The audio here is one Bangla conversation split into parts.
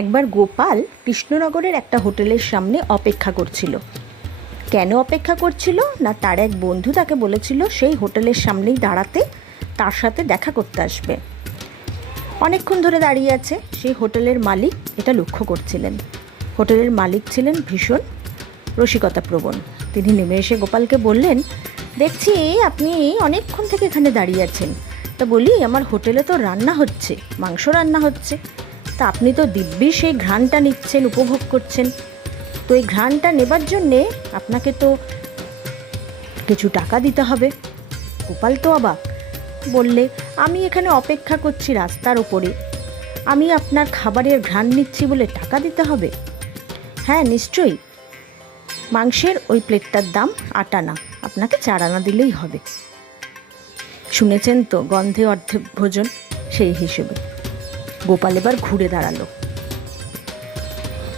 একবার গোপাল কৃষ্ণনগরের একটা হোটেলের সামনে অপেক্ষা করছিল। কেন অপেক্ষা করছিল না, তার এক বন্ধু তাকে বলেছিল সেই হোটেলের সামনেই দাঁড়াতে, তার সাথে দেখা করতে আসবে। অনেকক্ষণ ধরে দাঁড়িয়ে আছে। সেই হোটেলের মালিক এটা লক্ষ্য করছিলেন। হোটেলের মালিক ছিলেন ভীষণ রসিকতাপ্রবণ। তিনি নেমে এসে গোপালকে বললেন, দেখছি আপনি অনেকক্ষণ থেকে এখানে দাঁড়িয়ে আছেন, তা বলি আমার হোটেলে তো রান্না হচ্ছে, মাংস রান্না হচ্ছে, তা আপনি তো দিব্যি সেই ঘ্রাণটা নিচ্ছেন, উপভোগ করছেন, তো এই ঘ্রাণটা নেবার জন্যে আপনাকে তো কিছু টাকা দিতে হবে। গোপাল তো অবাক, বললে, আমি এখানে অপেক্ষা করছি রাস্তার ওপরে, আমি আপনার খাবারের ঘ্রাণ নিচ্ছি বলে টাকা দিতে হবে? হ্যাঁ নিশ্চয়ই, মাংসের ওই প্লেটটার দাম 8 আনা, আপনাকে 4 আনা দিলেই হবে। শুনেছেন তো, গন্ধে অর্ধেক ভোজন, সেই হিসেবে। গোপাল এবার ঘুরে দাঁড়ালো,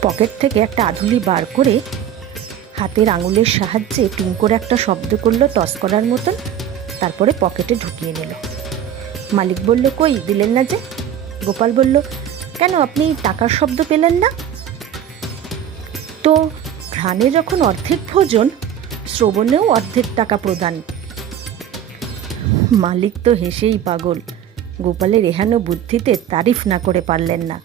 পকেট থেকে একটা আধুলি বার করে হাতের আঙুলের সাহায্যে টুং করে একটা শব্দ করলো, টস করার মতন, তারপরে পকেটে ঢুকিয়ে নিল। মালিক বলল, কই দিলেন না যে? গোপাল বলল, কেন আপনি টাকার শব্দ পেলেন না? তো ঘ্রাণে যখন অর্ধেক ভোজন, শ্রবণেও অর্ধেক টাকা প্রদান। মালিক তো হেসেই পাগল। গোপালের এহেন বুদ্ধিতে তারিফ না করে পারলেন না।